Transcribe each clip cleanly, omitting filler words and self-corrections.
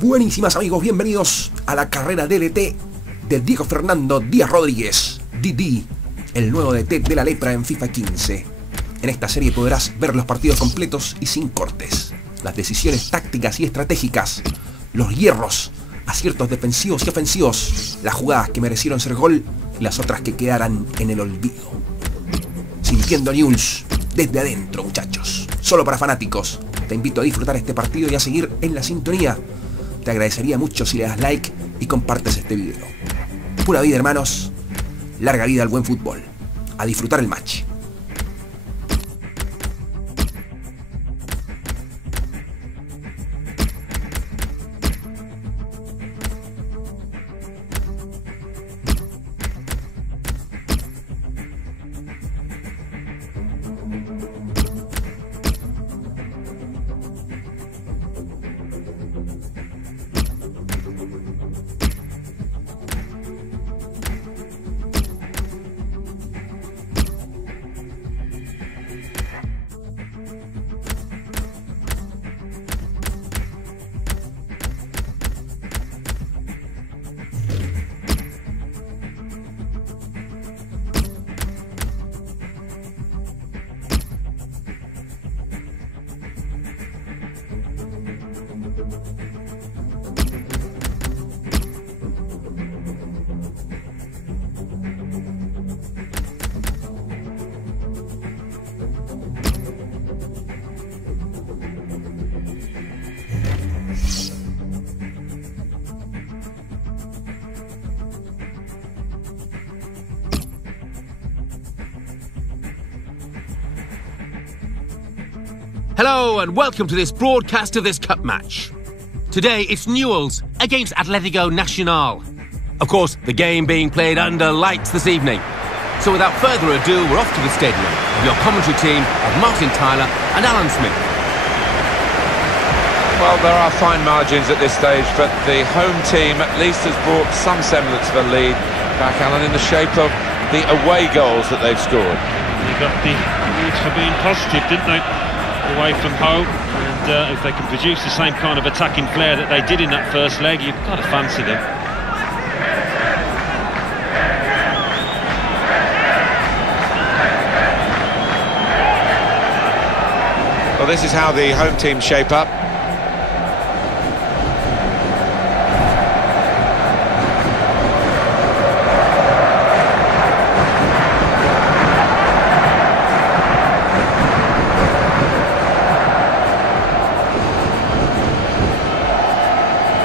Buenísimas amigos, bienvenidos a la carrera DDT de Diego Fernando Díaz Rodríguez, Didi, el nuevo DT de la lepra en FIFA 15. En esta serie podrás ver los partidos completos y sin cortes, las decisiones tácticas y estratégicas, los hierros, aciertos defensivos y ofensivos, las jugadas que merecieron ser gol y las otras que quedaran en el olvido. Sintiendo Newell desde adentro, muchachos, solo para fanáticos. Te invito a disfrutar este partido y a seguir en la sintonía. Te agradecería mucho si le das like y compartes este video. Pura vida, hermanos. Larga vida al buen fútbol. A disfrutar el match. Hello and welcome to this broadcast of this cup match. Today it's Newell's against Atletico Nacional. Of course, the game being played under lights this evening. So without further ado, we're off to the stadium with your commentary team of Martin Tyler and Alan Smith. Well, there are fine margins at this stage, but the home team at least has brought some semblance of a lead back, Alan, in the shape of the away goals that they've scored. They got the awards for being positive, didn't they? Away from home, and if they can produce the same kind of attacking flair that they did in that first leg, you've got to fancy them. Well, this is how the home team shape up.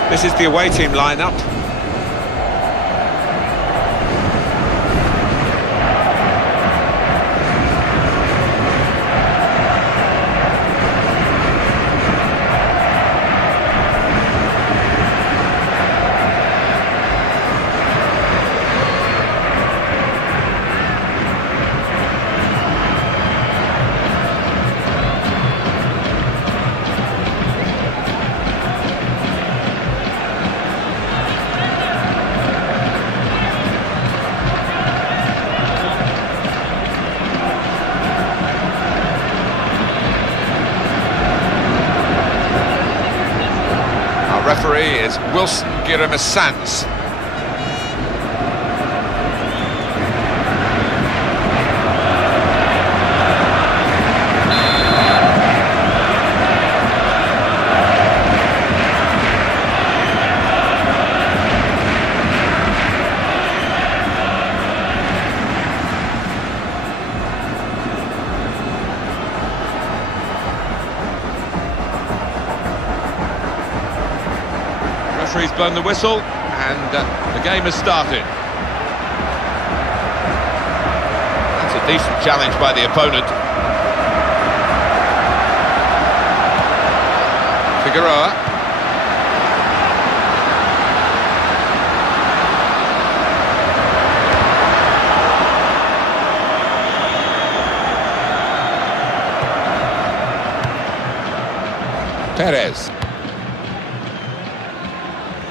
This is the away team lineup. Referee is Wilson Giramasans. Referee's blown the whistle and the game has started. That's a decent challenge by the opponent. Figueroa. Perez.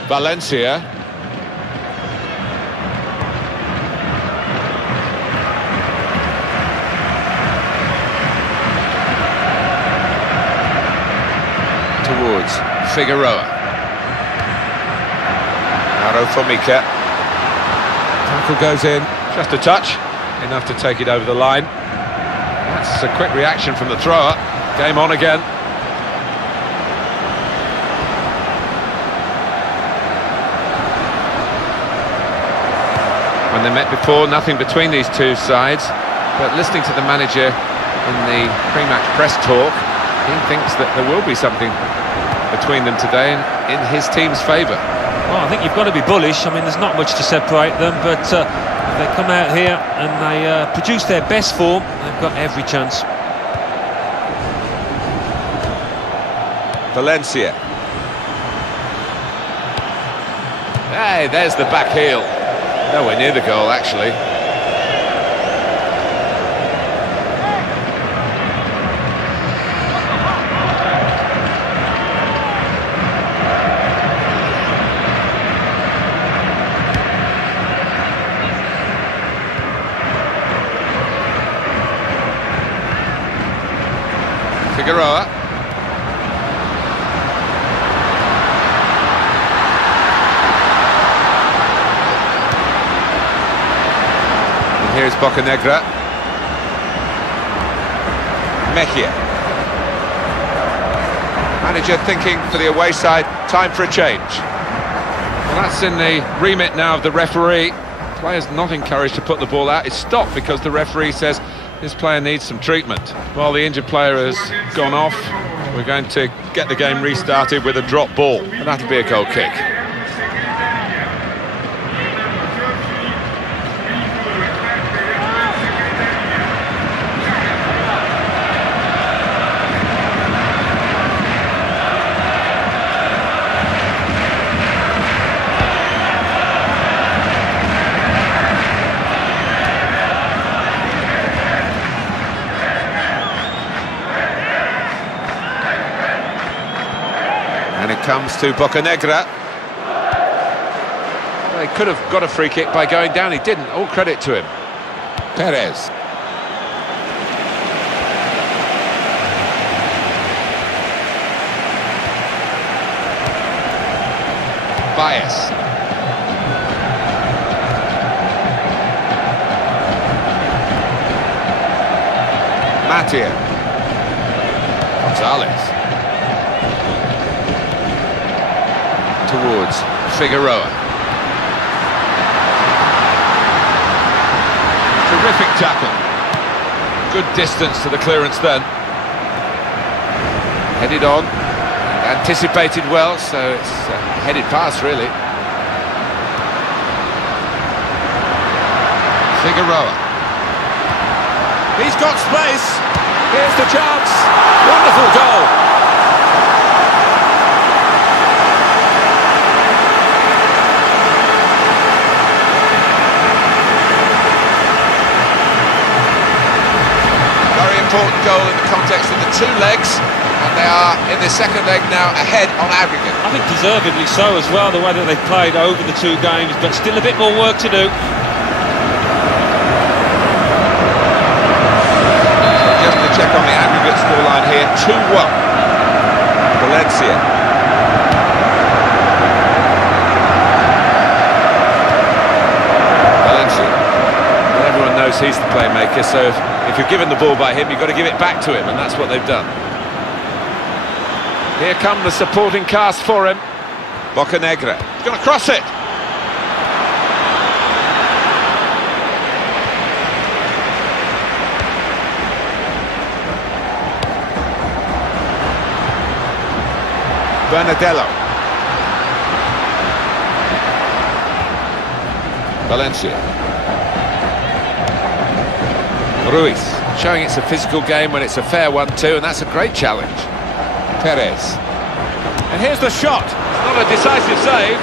Valencia. Towards Figueroa. Arrow for Mika. Tackle goes in, just a touch, enough to take it over the line. That's a quick reaction from the thrower. Game on again. When they met before, nothing between these two sides, but listening to the manager in the pre-match press talk, he thinks that there will be something between them today in his team's favour. Well, I think you've got to be bullish. I mean, there's not much to separate them, but if they come out here and they produce their best form, they've got every chance. Valencia. Hey, there's the back heel. Nowhere near the goal, actually. Figueroa. And here's Bocanegra. Mejia. Manager thinking for the away side, time for a change. Well, that's in the remit now of the referee. Players not encouraged to put the ball out. It's stopped because the referee says this player needs some treatment. While the injured player has gone off, we're going to get the game restarted with a drop ball, and that'll be a goal kick. Comes to Bocanegra. Well, he could have got a free kick by going down, he didn't. All credit to him. Perez. Baez. Matia. Gonzalez. Towards Figueroa. Terrific tackle. Good distance to the clearance then. Headed on. Anticipated well, so it's a headed pass really. Figueroa. He's got space. Here's the chance. Wonderful goal. Important goal in the context of the two legs, and they are in the second leg now ahead on aggregate. I think deservedly so as well, the way that they've played over the two games, but still a bit more work to do. Just to check on the aggregate scoreline here, 2-1. Valencia. Well, everyone knows he's the playmaker, so if you're given the ball by him, you've got to give it back to him, and that's what they've done. Here come the supporting cast for him. Bocanegra. He's going to cross it. Bernadello. Valencia. Ruiz, showing it's a physical game when it's a fair one too, and that's a great challenge. Perez. And here's the shot. It's not a decisive save.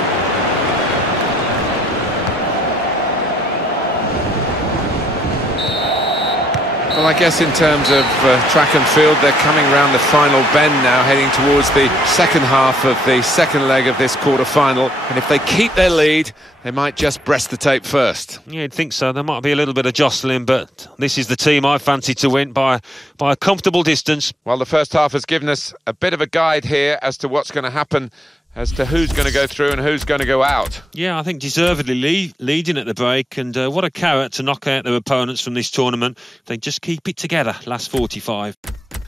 Well, I guess in terms of track and field, they're coming round the final bend now, heading towards the second half of the second leg of this quarter-final. And if they keep their lead, they might just breast the tape first. Yeah, I'd think so. There might be a little bit of jostling, but this is the team I fancy to win by a comfortable distance. Well, the first half has given us a bit of a guide here as to what's going to happen as to who's going to go through and who's going to go out. Yeah, I think deservedly leading at the break, and what a carrot to knock out their opponents from this tournament. They just keep it together, last 45.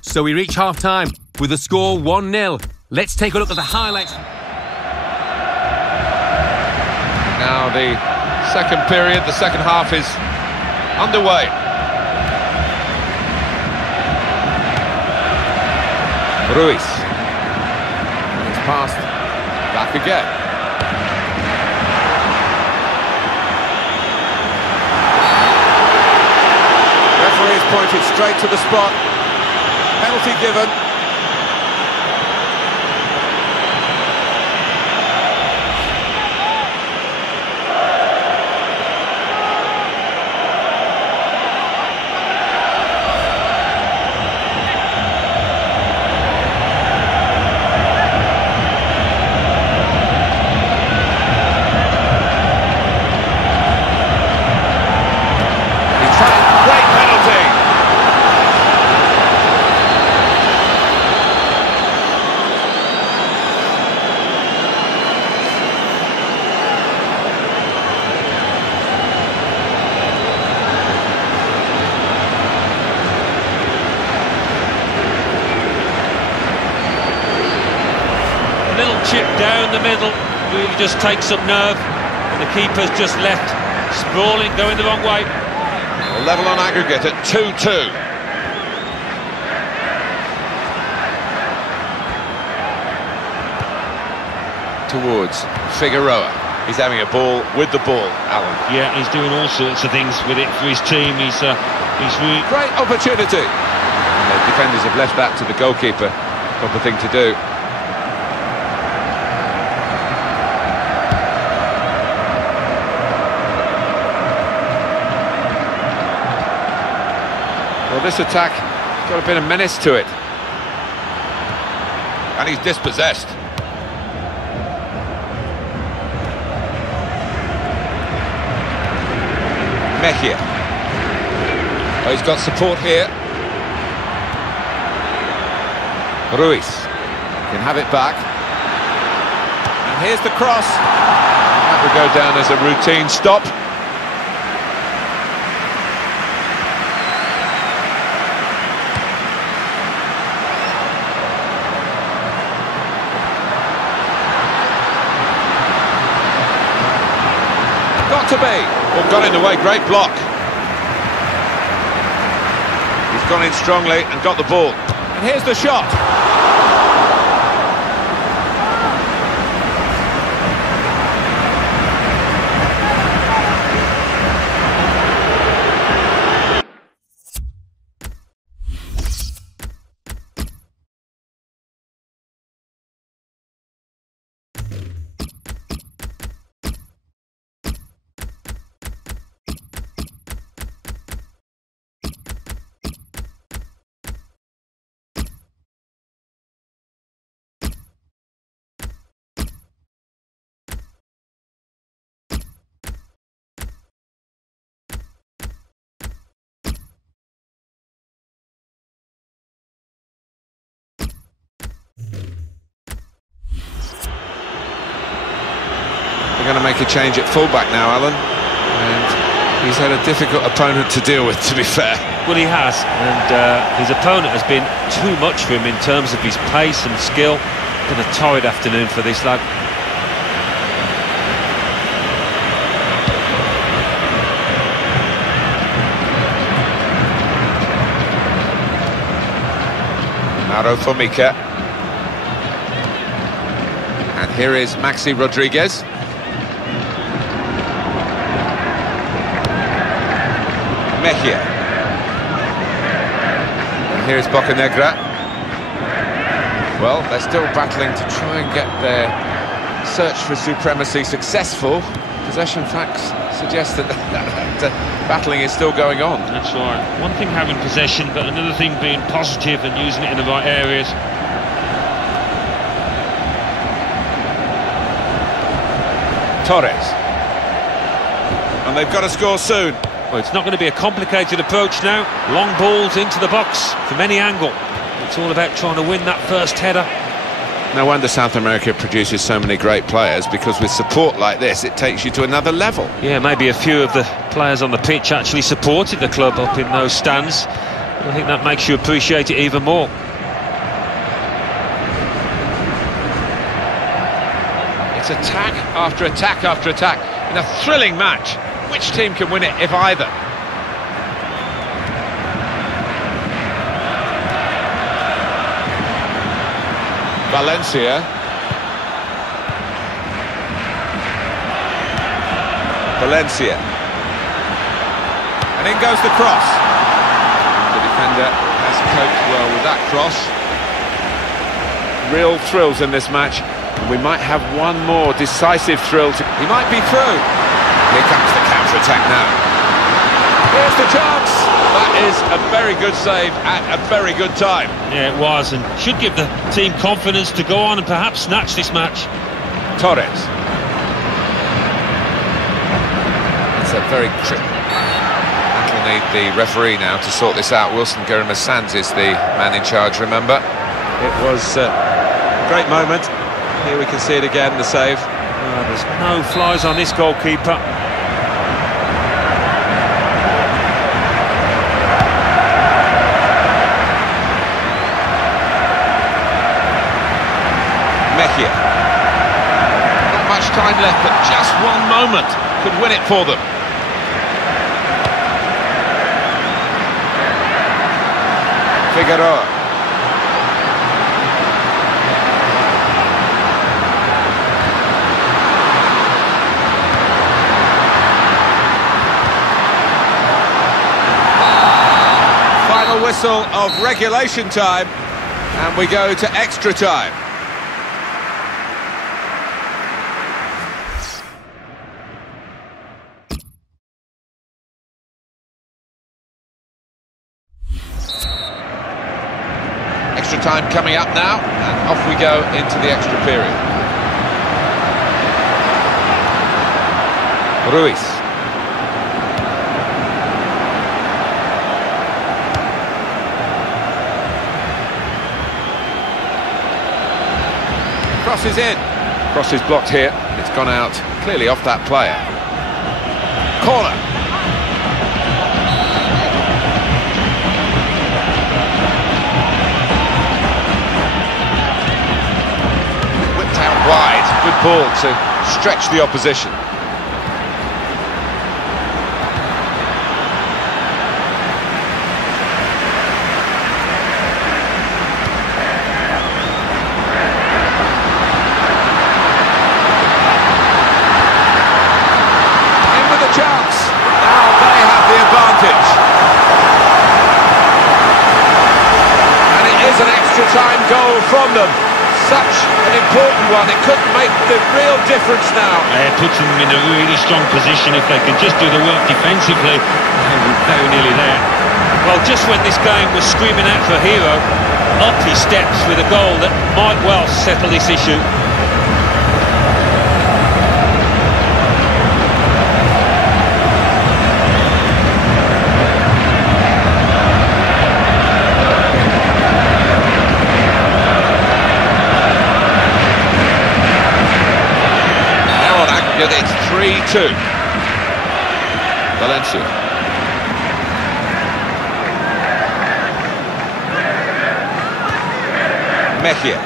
So we reach half-time with the score 1-0. Let's take a look at the highlights. Now the second period, the second half is underway. Ruiz. It's passed back again. Referee's pointed straight to the spot. Penalty given. Chip down the middle, really just takes some nerve, and the keeper's just left sprawling, going the wrong way. A level on aggregate at 2-2. Towards Figueroa. He's having a ball with the ball, Alan. Yeah, he's doing all sorts of things with it for his team. He's really... Great opportunity. And the defenders have left that to the goalkeeper. Proper thing to do. Well, this attack has got a bit of menace to it. And he's dispossessed. Mejia. Oh, he's got support here. Ruiz can have it back. And here's the cross. That would go down as a routine stop. Got to be. Well, got in the way, great block. He's gone in strongly and got the ball. And here's the shot. They're going to make a change at fullback now, Alan, and he's had a difficult opponent to deal with, to be fair. Well, he has, and his opponent has been too much for him in terms of his pace and skill. Been a torrid afternoon for this lad. Mauro Formica. And here is Maxi Rodriguez. Mejia. And here's Bocanegra. Well, they're still battling to try and get their search for supremacy successful. Possession facts suggest that battling is still going on. That's right. One thing having possession, but another thing being positive and using it in the right areas. Torres. And they've got to score soon. Well, it's not going to be a complicated approach now. Long balls into the box from any angle. It's all about trying to win that first header. No wonder South America produces so many great players, because with support like this, it takes you to another level. Yeah, maybe a few of the players on the pitch actually supported the club up in those stands. I think that makes you appreciate it even more. It's attack after attack after attack in a thrilling match. Which team can win it, if either? Valencia. And in goes the cross. The defender has coped well with that cross. Real thrills in this match. And we might have one more decisive thrill. He might be through. Here comes the counter-attack now. Here's the chance. That is a very good save at a very good time. Yeah, it was, and should give the team confidence to go on and perhaps snatch this match. Torres. It's a very that'll need the referee now to sort this out. Wilson Garimasanz is the man in charge, remember. It was a great moment. Here we can see it again, the save. There's no flies on this goalkeeper. Not much time left, but just one moment could win it for them. Figueroa. Final whistle of regulation time, and we go to extra time. Extra time coming up now, and off we go into the extra period. Ruiz. Cross is in. Cross is blocked here. It's gone out clearly off that player. Corner. Wide, good ball to stretch the opposition. In with a chance. Now they have the advantage. And it is an extra time goal from them. Such an important one, it could make the real difference now. It puts them in a really strong position. If they could just do the work defensively, they were very nearly there. Well, just when this game was screaming out for a hero, up he steps with a goal that might well settle this issue. It's 3-2. Valencia. Mejia.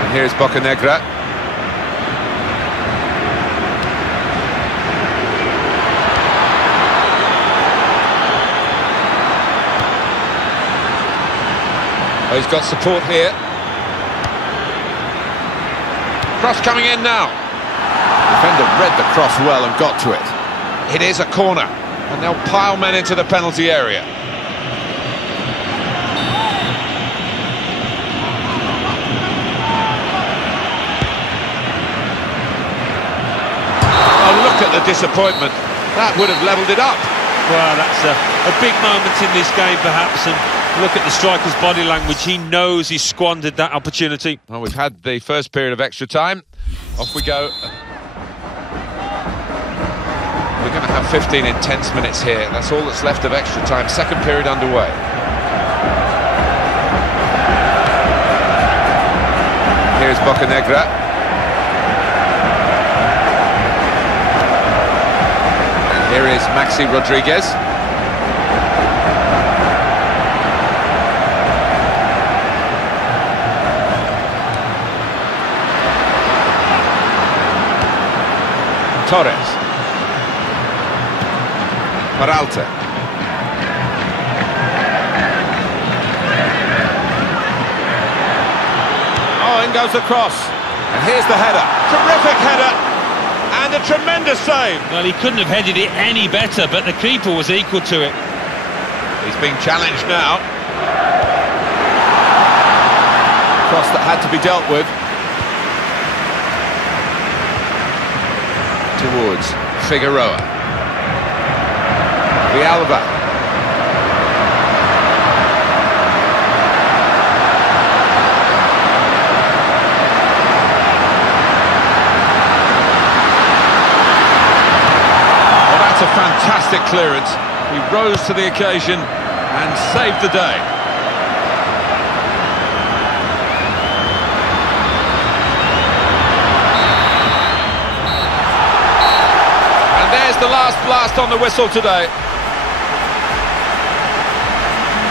And here's Bocanegra. Oh, he's got support here. Cross coming in now. Defender read the cross well and got to it. It is a corner, and they'll pile men into the penalty area. Oh, look at the disappointment. That would have levelled it up. Well, that's a big moment in this game, perhaps, and look at the striker's body language. He knows he's squandered that opportunity. Well, we've had the first period of extra time. Off we go. have 15 intense minutes here. That's all that's left of extra time. Second period underway. Here's Bocanegra. And here is Maxi Rodriguez. Torres. Peralta. Oh, in goes the cross. And here's the header. Terrific header. And a tremendous save. Well, he couldn't have headed it any better, but the keeper was equal to it. He's being challenged now. Cross that had to be dealt with. Towards Figueroa. Villalba. Oh, that's a fantastic clearance. He rose to the occasion and saved the day. The last blast on the whistle today.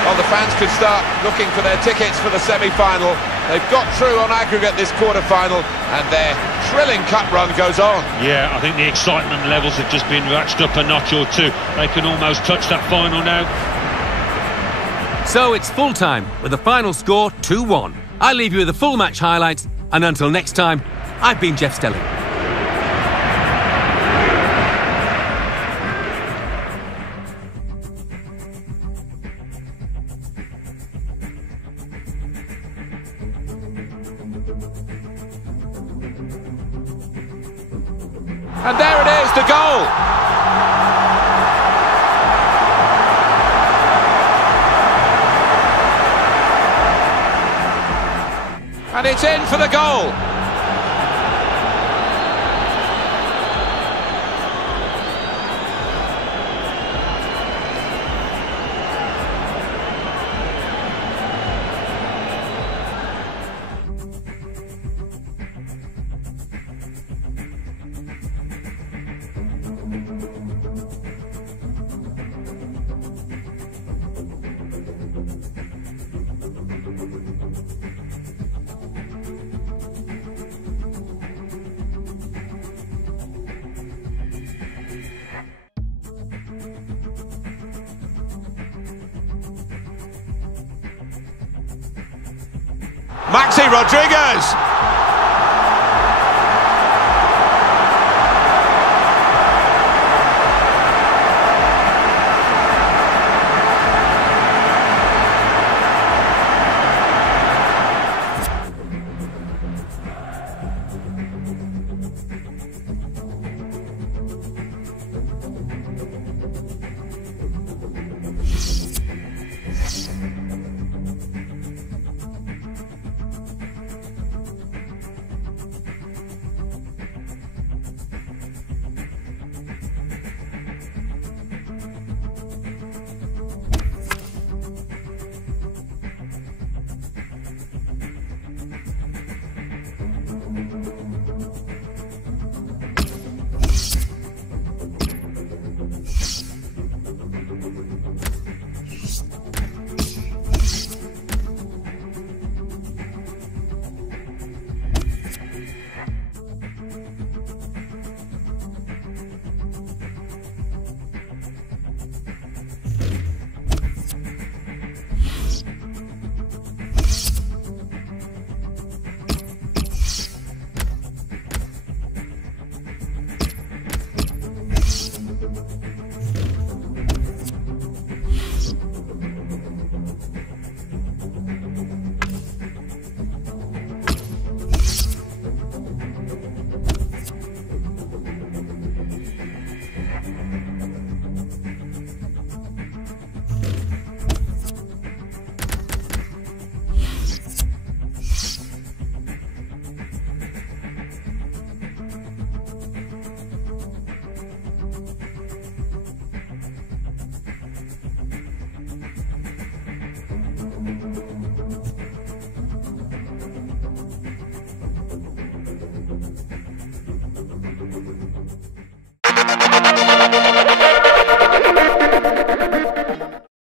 Well, the fans could start looking for their tickets for the semi-final. They've got through on aggregate this quarter-final, and their thrilling cup run goes on. Yeah, I think the excitement levels have just been ratcheted up a notch or two. They can almost touch that final now. So it's full time with the final score 2-1. I leave you with the full match highlights, and until next time, I've been Jeff Stelling. And there it is, the goal! And it's in for the goal! Maxi Rodriguez!